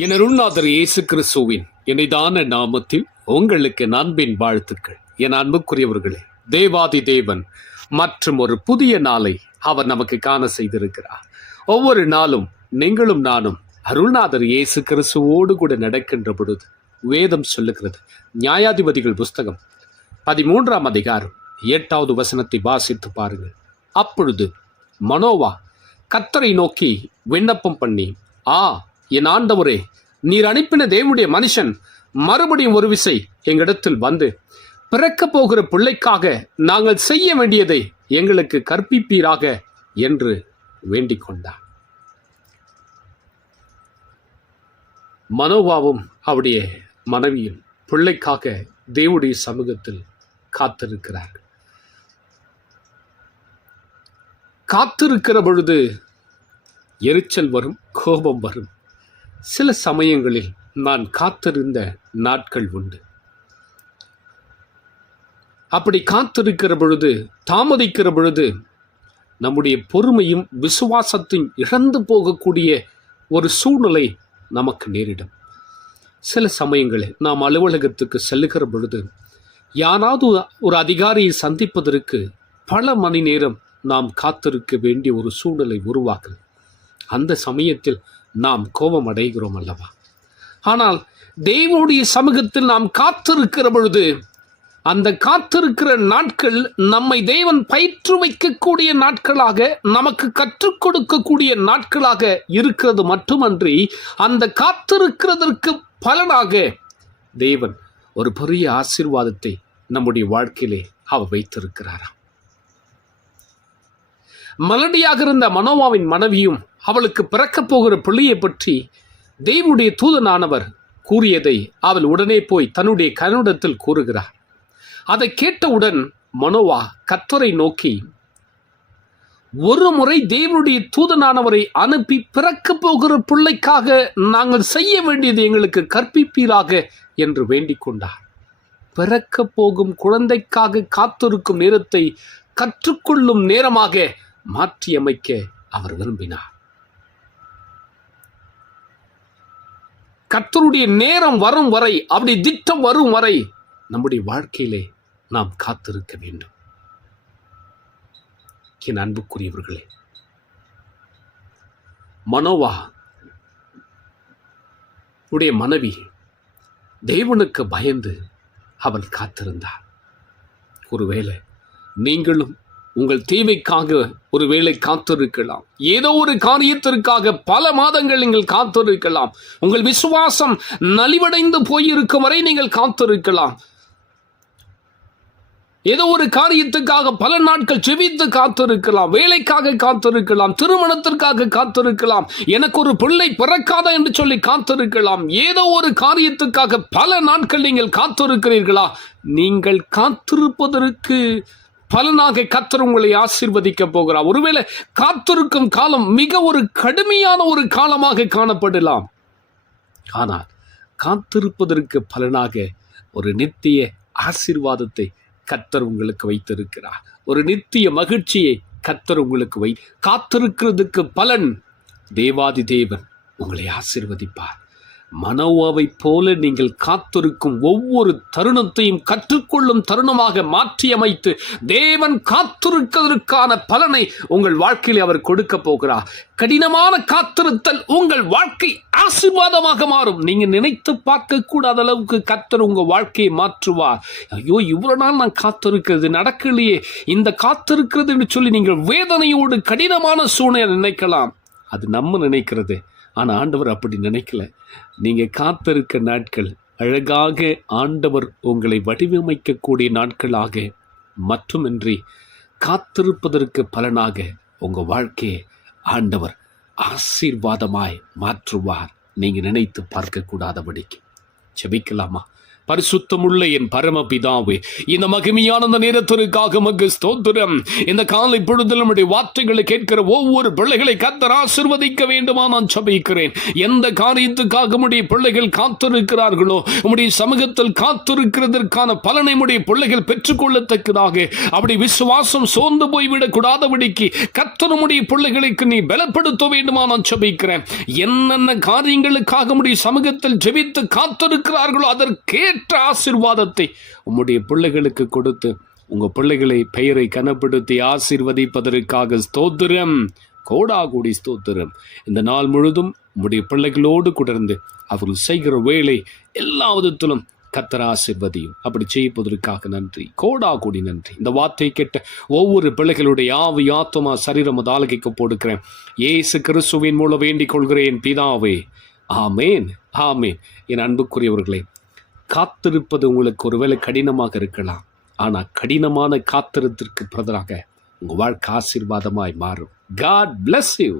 என் அருள்நாதர் இயேசு கிறிஸ்துவின் இணைதான நாமத்தில் உங்களுக்கு அன்பின் வாழ்த்துக்கள். என் அன்புக்குரியவர்களே தேவாதி தேவன் மற்றும் ஒரு புதிய நாளை அவர் நமக்கு காண செய்திருக்கிறார். ஒவ்வொரு நாளும் நீங்களும் நானும் அருள்நாதர் இயேசு கிறிஸ்துவோடு கூட நடக்கின்ற பொழுது வேதம் சொல்லுகிறது. நியாயாதிபதிகள் புஸ்தகம் பதிமூன்றாம் அதிகாரம் எட்டாவது வசனத்தை வாசித்து பாருங்கள். அப்பொழுது மனோவா கத்தரை நோக்கி விண்ணப்பம் பண்ணி ஆ என் ஆண்டவரே நீர் அனுப்பின தேவனுடைய மனுஷன் மறுபடியும் ஒரு விசை எங்களிடத்தில் வந்து பிறக்க போகிற பிள்ளைக்காக நாங்கள் செய்ய வேண்டியதை எங்களுக்கு கற்பிப்பீராக என்று வேண்டிக் கொண்டார். மனோவாவும் அவருடைய மனைவியும் பிள்ளைக்காக தேவடைய சமூகத்தில் காத்திருக்கிறார்கள். காத்திருக்கிற பொழுது எரிச்சல் வரும் கோபம் வரும். சில சமயங்களில் நான் காத்திருந்த நாட்கள் உண்டு. அப்படி காத்திருக்கிற பொழுது தாமதிக்கிற பொழுது நம்முடைய பொறுமையும் விசுவாசத்தையும் இழந்து போகக்கூடிய ஒரு சூழ்நிலை நமக்கு நேரிடும். சில சமயங்களில் நாம் அலுவலகத்துக்கு செல்லுகிற பொழுது யாராவது ஒரு அதிகாரியை சந்திப்பதற்கு பல மணி நேரம் நாம் காத்திருக்க வேண்டிய ஒரு சூழ்நிலை உருவாக்குது அந்த சமயத்தில் நாம் கோபம் அடைகிறோம் அல்லவா? ஆனால் தேவனுடைய சமூகத்தில் நாம் காத்திருக்கிற பொழுது அந்த காத்திருக்கிற நாட்கள் நம்மை தேவன் பயிற்று வைக்கக்கூடிய நாட்களாக நமக்கு கற்றுக் கொடுக்கக்கூடிய நாட்களாக இருக்கிறது மட்டுமன்றி அந்த காத்திருக்கிறதற்கு பலனாக தேவன் ஒரு பெரிய ஆசீர்வாதத்தை நம்முடைய வாழ்க்கையிலே அவர் வைத்திருக்கிறாராம். மலடியாக இருந்த மனோவாவின் மனைவியும் அவளுக்கு பிறக்கப் போகிற பிள்ளையை பற்றி தேவனுடைய தூதனானவர் கூறியதை அவள் உடனே போய் தன்னுடைய கனுடத்தில் கூறுகிறார். அதை கேட்டவுடன் மனோவா கத்தரை நோக்கி ஒரு முறை தேவனுடைய தூதனானவரை அனுப்பி பிறக்கப் போகிற பிள்ளைக்காக நாங்கள் செய்ய வேண்டியது எங்களுக்கு கற்பிப்பீராக என்று வேண்டிக் கொண்டார். பிறக்க போகும் குழந்தைக்காக காத்திருக்கும் நேரத்தை கற்றுக்கொள்ளும் நேரமாக மாற்றியமைக்க அவர் விரும்பினார். கர்த்தருடைய நேரம் வரும் வரை அப்படி திட்டம் வரும் வரை நம்முடைய வாழ்க்கையிலே நாம் காத்திருக்க வேண்டும். என் அன்புக்குரியவர்களே மனோவா உடைய மனைவி தேவனுக்கு பயந்து அவள் காத்திருந்தார் ஒருவேளை நீங்களும் உங்கள் தேவைக்காக ஒரு வேளை காத்திருக்கலாம். ஏதோ ஒரு காரியத்திற்காக பல மாதங்கள் நீங்கள் காத்திருக்கலாம். உங்கள் விசுவாசம் நலிவடைந்து போயிருக்கும் வரை நீங்கள் காத்திருக்கலாம். ஏதோ ஒரு காரியத்துக்காக பல நாட்கள் செவித்து காத்திருக்கலாம். வேலைக்காக காத்திருக்கலாம். திருமணத்திற்காக காத்திருக்கலாம். எனக்கு ஒரு பிள்ளை பிறக்காதா என்று சொல்லி காத்திருக்கலாம். ஏதோ ஒரு காரியத்துக்காக பல நாட்கள் நீங்கள் காத்திருக்கிறீர்களா? நீங்கள் காத்திருப்பதற்கு பலனாக கத்தர் உங்களை ஆசிர்வதிக்க போகிறார். ஒருவேளை காத்திருக்கும் காலம் மிக ஒரு கடுமையான ஒரு காலமாக காணப்படலாம். ஆனால் காத்திருப்பதற்கு பலனாக ஒரு நித்திய ஆசீர்வாதத்தை கத்தர் உங்களுக்கு வைத்திருக்கிறார். ஒரு நித்திய மகிழ்ச்சியை கத்தர் உங்களுக்கு வை காத்திருக்கிறதுக்கு பலன் தேவாதி தேவன் உங்களை ஆசீர்வதிப்பார். மனோவாவைப் போல நீங்கள் காத்திருக்கும் ஒவ்வொரு தருணத்தையும் கற்றுக்கொள்ளும் தருணமாக மாற்றியமைத்து தேவன் காத்திருக்கிறதற்கான பலனை உங்கள் வாழ்க்கையில் அவர் கொடுக்க போகிறார். கடினமான காத்திருத்தல் உங்கள் வாழ்க்கை ஆசீர்வாதமாக மாறும். நீங்க நினைத்து பார்க்க கூடாத அளவுக்கு கத்தர் உங்க வாழ்க்கையை மாற்றுவார். ஐயோ இவ்வளவு நாள் நான் காத்திருக்கிறது நடக்கலையே. இந்த காத்திருக்கிறது என்று சொல்லி நீங்கள் வேதனையோடு கடினமான சூழ்நிலை நினைக்கலாம். அது நம்ம நினைக்கிறது. ஆனால் ஆண்டவர் அப்படி நினைக்கல. நீங்கள் காத்திருக்க நாட்கள் அழகாக ஆண்டவர் உங்களை வடிவமைக்கக்கூடிய நாட்களாக மட்டுமின்றி காத்திருப்பதற்கு பலனாக உங்கள் வாழ்க்கையை ஆண்டவர் ஆசீர்வாதமாய் மாற்றுவார். நீங்கள் நினைத்து பார்க்கக்கூடாதபடிக்கு. செபிக்கலாமா பரிசுத்தமுள்ள என் பரமபிதாவே இந்த மகிமையான அந்த நேரத்திற்காக மக்கு ஸ்தோத்திரம். இந்த காலை பொழுதில் நம்முடைய வார்த்தைகளை கேட்கிற ஒவ்வொரு பிள்ளைகளை கத்தர் ஆசிர்வதிக்க வேண்டுமா நான் சபிக்கிறேன் எந்த காரியத்துக்காக உடைய பிள்ளைகள் காத்திருக்கிறார்களோ உடைய சமூகத்தில் காத்திருக்கிறதற்கான பலனை உடைய பிள்ளைகள் பெற்றுக்கொள்ளத்தக்கதாக. அப்படி விசுவாசம் சோர்ந்து போய்விடக் கூடாதபடிக்கு கத்தனுடைய பிள்ளைகளுக்கு நீ பலப்படுத்த வேண்டுமா நான் சபிக்கிறேன் என்னென்ன காரியங்களுக்காக உடைய சமூகத்தில் ஜெபித்து காத்திருக்கிறார்களோ அதற்கேற்ற ஆசீர்வாதத்தை உம்முடைய பிள்ளைகளுக்கு கொடுத்து உங்கள் பிள்ளைகளை பெயரை கனப்படுத்தி ஆசிர்வதிப்பதற்காக ஸ்தோத்திரம். கோடா கூடி ஸ்தோத்திரம். இந்த நாள் முழுதும் உம்முடைய பிள்ளைகளோடு குடர்ந்து அவர்கள் செய்கிற வேலை எல்லா விதத்திலும் கத்தர் ஆசிர்வதியும். அப்படி செய்வதற்காக நன்றி. கோடா கூடி நன்றி. இந்த வார்த்தை கேட்ட ஒவ்வொரு பிள்ளைகளுடைய ஆவி ஆத்மா சரீரம் தாலகைக்கு போடுக்கிறேன் ஏசு கிறிஸ்துவின் மூலம் வேண்டிக் கொள்கிறேன் பிதாவே. ஆமேன். ஆமேன். என் அன்புக்குரியவர்களே காத்திருப்பது உங்களுக்கு ஒருவேளை கடினமாக இருக்கலாம். ஆனால் கடினமான காத்திரத்திற்கு பிரதராக உங்கள் வாழ்க்கை ஆசீர்வாதமாய் மாறும். God bless you